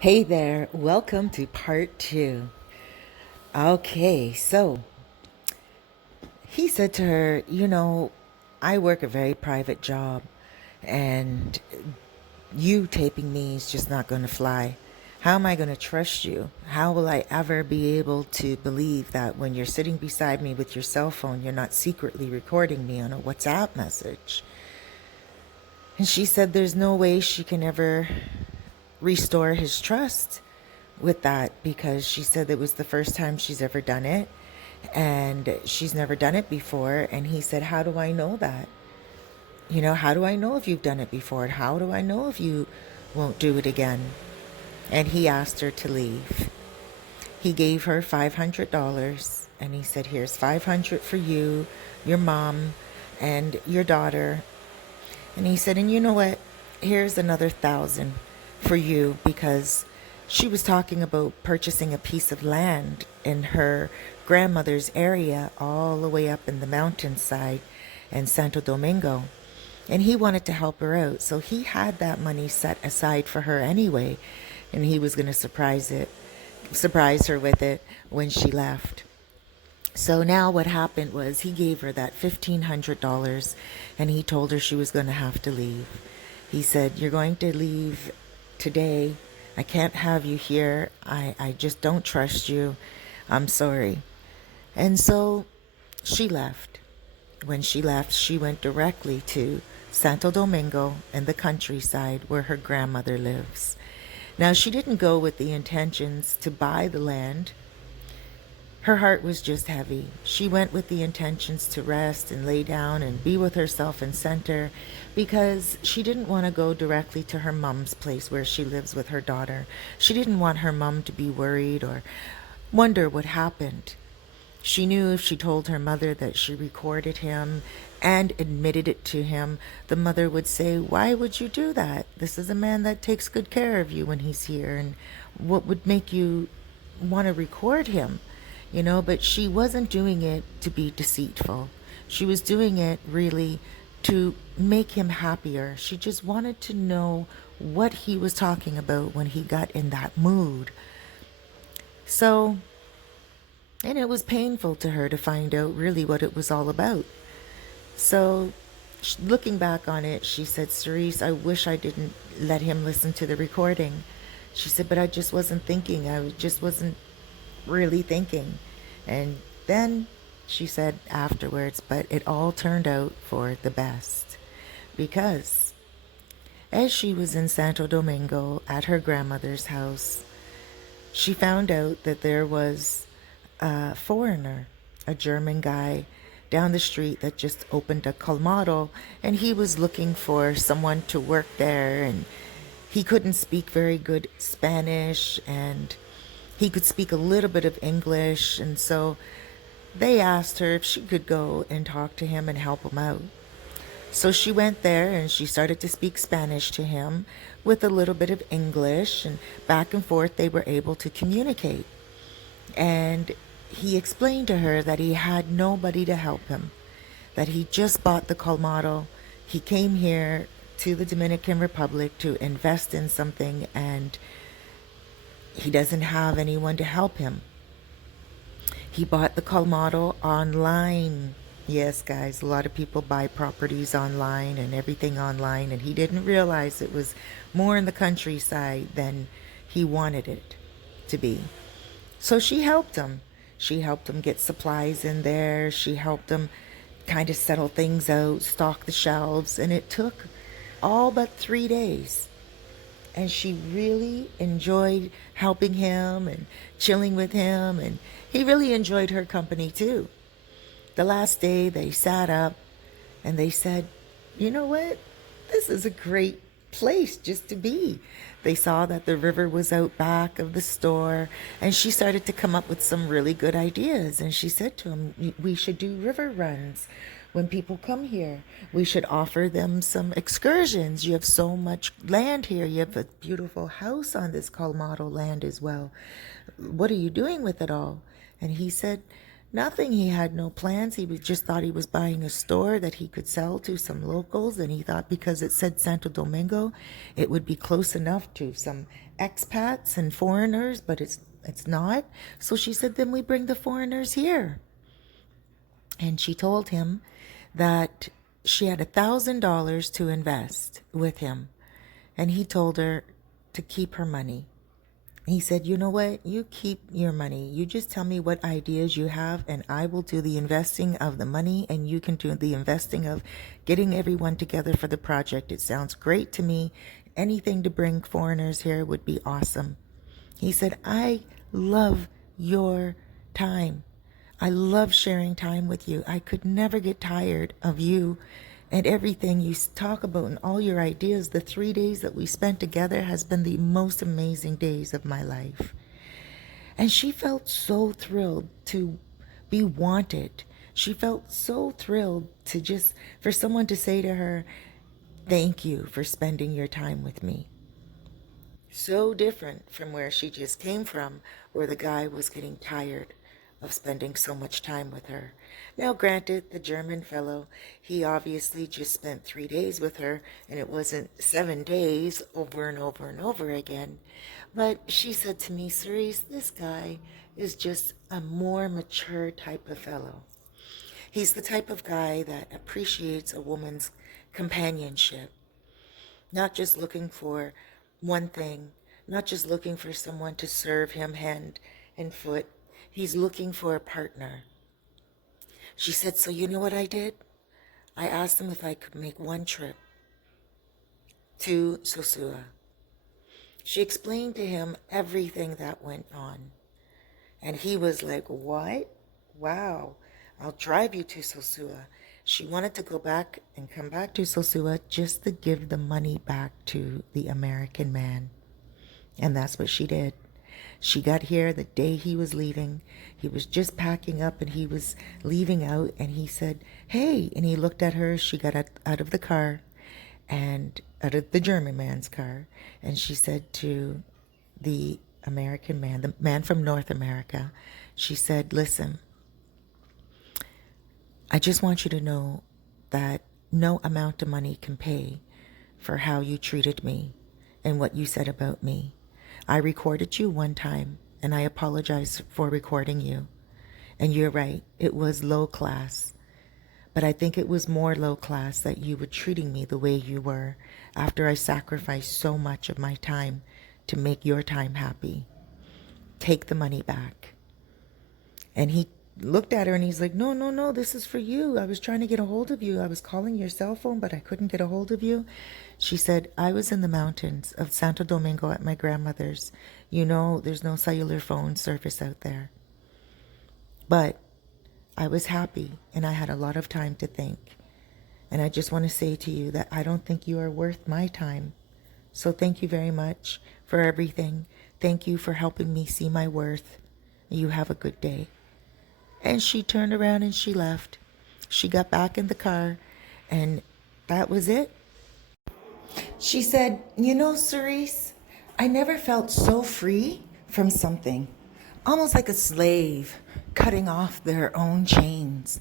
Hey there, welcome to part two. Okay, so he said to her, I work a very private job, and you taping me is just not going to fly. How am I going to trust you? How will I ever be able to believe that when you're sitting beside me with your cell phone, you're not secretly recording me on a WhatsApp message? And she said there's no way she can ever restore his trust with that, because she said it was the first time she's ever done it and she's never done it before. And he said, how do I know that? How do I know if you've done it before? How do I know if you won't do it again? And he asked her to leave. He gave her $500 and he said, here's 500 for you, your mom, and your daughter. And he said, and you know what? Here's another 1,000 for you, because she was talking about purchasing a piece of land in her grandmother's area all the way up in the mountainside in Santo Domingo. And he wanted to help her out. So he had that money set aside for her anyway. And he was going to surprise her with it when she left. So now what happened was he gave her that $1,500 and he told her she was going to have to leave. He said, you're going to leave today. I can't have you here. I just don't trust you. I'm sorry. And so she left. When she left, she went directly to Santo Domingo in the countryside where her grandmother lives. Now, she didn't go with the intentions to buy the land. Her heart was just heavy. She went with the intentions to rest and lay down and be with herself and center, because she didn't want to go directly to her mom's place where she lives with her daughter. She didn't want her mom to be worried or wonder what happened. She knew if she told her mother that she recorded him and admitted it to him, the mother would say, why would you do that? This is a man that takes good care of you when he's here, and what would make you want to record him? But she wasn't doing it to be deceitful. She was doing it really to make him happier. She just wanted to know what he was talking about when he got in that mood. So, and it was painful to her to find out really what it was all about. So, looking back on it, she said, Cerise, I wish I didn't let him listen to the recording. She said, but I just wasn't thinking. I just wasn't really thinking. And then she said afterwards, but it all turned out for the best, because as she was in Santo Domingo at her grandmother's house, she found out that there was a foreigner, a German guy down the street that just opened a colmado, and he was looking for someone to work there, and he couldn't speak very good Spanish, and he could speak a little bit of English, and so they asked her if she could go and talk to him and help him out. So she went there and she started to speak Spanish to him with a little bit of English, and back and forth they were able to communicate. And he explained to her that he had nobody to help him, that he just bought the colmado. He came here to the Dominican Republic to invest in something, and he doesn't have anyone to help him. He bought the colmado online. Yes, guys, a lot of people buy properties online and everything online, and he didn't realize it was more in the countryside than he wanted it to be. So she helped him. She helped him get supplies in there. She helped him kind of settle things out, stock the shelves, and it took all but 3 days. And she really enjoyed helping him and chilling with him, and he really enjoyed her company too. The last day they sat up and they said, you know what? This is a great place just to be. They saw that the river was out back of the store, and she started to come up with some really good ideas. And she said to him, we should do river runs when people come here. We should offer them some excursions. You have so much land here. You have a beautiful house on this Colmado land as well. What are you doing with it all? And he said, Nothing. He had no plans. Just thought he was buying a store that he could sell to some locals, and he thought because it said Santo Domingo, it would be close enough to some expats and foreigners, but it's not. So she said, then we bring the foreigners here. And she told him that she had $1,000 to invest with him, and he told her to keep her money. He said, you know what? You keep your money. You just tell me what ideas you have, and I will do the investing of the money, and you can do the investing of getting everyone together for the project. It sounds great to me. Anything to bring foreigners here would be awesome. He said, I love your time. I love sharing time with you. I could never get tired of you and everything you talk about and all your ideas. The 3 days that we spent together has been the most amazing days of my life. And she felt so thrilled to be wanted. She felt so thrilled to just for someone to say to her, thank you for spending your time with me. So different from where she just came from, where the guy was getting tired of spending so much time with her. Now, granted, the German fellow, he obviously just spent 3 days with her, and it wasn't 7 days over and over and over again. But she said to me, Cerise, this guy is just a more mature type of fellow. He's the type of guy that appreciates a woman's companionship, not just looking for one thing, not just looking for someone to serve him hand and foot. He's looking for a partner. She said, so you know what I did? I asked him if I could make one trip to Sosua. She explained to him everything that went on. And he was like, what? Wow, I'll drive you to Sosua. She wanted to go back and come back to Sosua just to give the money back to the American man. And that's what she did. She got here the day he was leaving. He was just packing up and he was leaving out, and he said, hey, and he looked at her. She got out of the car, and out of the German man's car, and she said to the American man, the man from North America, she said, listen, I just want you to know that no amount of money can pay for how you treated me and what you said about me. I recorded you one time, and I apologize for recording you. And you're right, it was low class. But I think it was more low class that you were treating me the way you were after I sacrificed so much of my time to make your time happy. Take the money back. And he looked at her and he's like, no, no, no, this is for you. I was trying to get a hold of you. I was calling your cell phone, but I couldn't get a hold of you. She said, I was in the mountains of Santo Domingo at my grandmother's. You know, there's no cellular phone service out there. But I was happy and I had a lot of time to think. And I just want to say to you that I don't think you are worth my time. So thank you very much for everything. Thank you for helping me see my worth. You have a good day. And she turned around and she left. She got back in the car, and that was it. She said, you know, Cerise, I never felt so free from something, almost like a slave cutting off their own chains.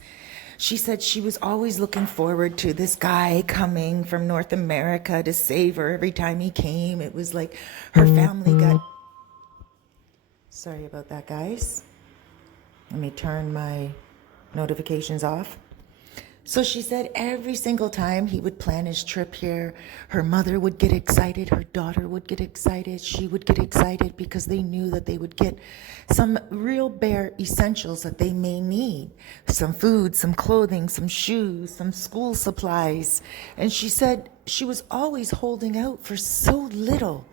She said she was always looking forward to this guy coming from North America to save her every time he came. It was like her family got... Sorry about that, guys. Let me turn my notifications off. So she said every single time he would plan his trip here, her mother would get excited, her daughter would get excited, she would get excited because they knew that they would get some real bare essentials that they may need. Some food, some clothing, some shoes, some school supplies. And she said she was always holding out for so little,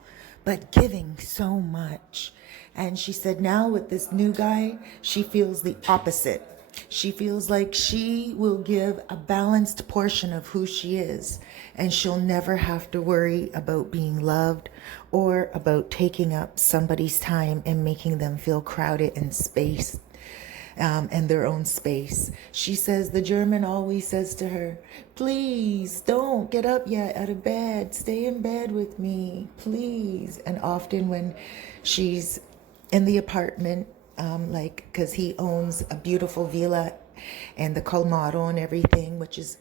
but giving so much. And she said now with this new guy, she feels the opposite. She feels like she will give a balanced portion of who she is, and she'll never have to worry about being loved or about taking up somebody's time and making them feel crowded in space, and their own space. She says the German always says to her, please don't get up yet out of bed. Stay in bed with me, please. And often when she's in the apartment like, because he owns a beautiful villa and the colmado and everything, which is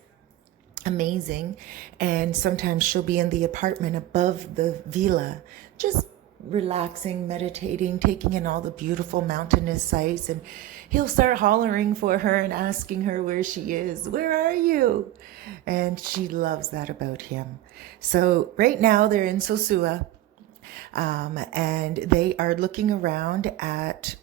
amazing. And sometimes she'll be in the apartment above the villa, just relaxing, meditating, taking in all the beautiful mountainous sights. And he'll start hollering for her and asking her where she is. Where are you? And she loves that about him. So right now they're in Sosua, and they are looking around at,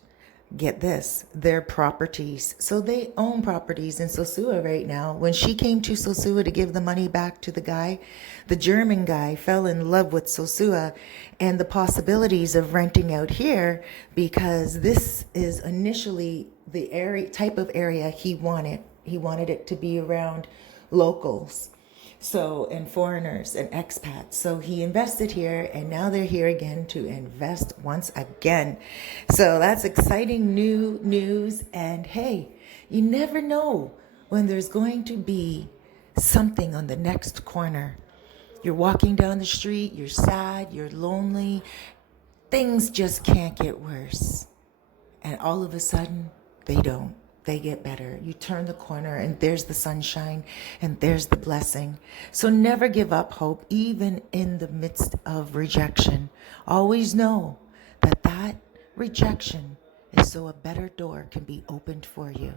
get this, their properties. So they own properties in Sosua right now. When she came to Sosua to give the money back to the guy, the German guy fell in love with Sosua and the possibilities of renting out here, because this is initially the area, type of area he wanted. He wanted it to be around locals, so, and foreigners and expats. So he invested here, and now they're here again to invest once again. So that's exciting new news. And hey, you never know when there's going to be something on the next corner. You're walking down the street, you're sad, you're lonely, things just can't get worse. And all of a sudden, they don't. They get better. You turn the corner and there's the sunshine and there's the blessing. So never give up hope, even in the midst of rejection. Always know that that rejection is so a better door can be opened for you.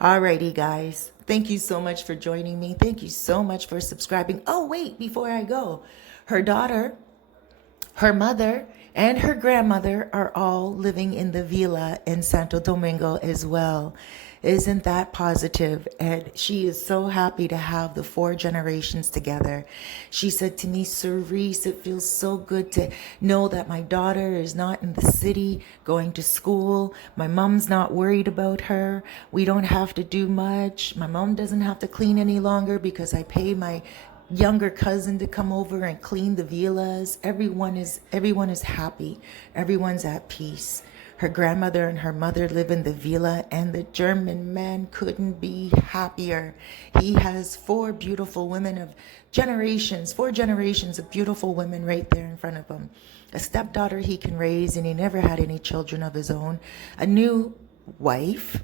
Alrighty, guys. Thank you so much for joining me. Thank you so much for subscribing. Oh, wait, before I go, her daughter, her mother, and her grandmother are all living in the villa in Santo Domingo as well. Isn't that positive? And she is so happy to have the 4 generations together. She said to me, Cerise, it feels so good to know that my daughter is not in the city going to school. My mom's not worried about her. We don't have to do much. My mom doesn't have to clean any longer because I pay my younger cousin to come over and clean the villas. Everyone is happy. Everyone's at peace. Her grandmother and her mother live in the villa, and the German man couldn't be happier. He has 4 beautiful women of generations, 4 generations of beautiful women right there in front of him. A stepdaughter he can raise, and he never had any children of his own. A new wife.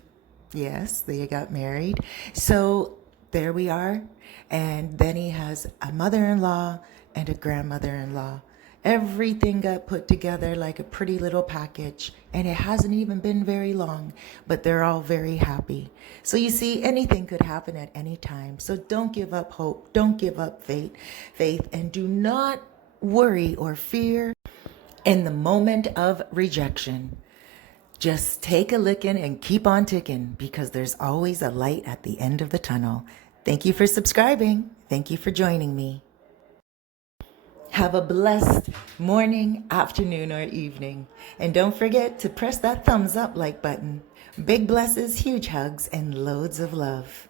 Yes, they got married. So there we are. And then he has a mother-in-law and a grandmother-in-law. Everything got put together like a pretty little package, and it hasn't even been very long, but they're all very happy. So you see, anything could happen at any time. So don't give up hope, don't give up faith, and do not worry or fear in the moment of rejection. Just take a licking and keep on ticking, because there's always a light at the end of the tunnel. Thank you for subscribing. Thank you for joining me. Have a blessed morning, afternoon, or evening. And don't forget to press that thumbs up like button. Big blesses, huge hugs, and loads of love.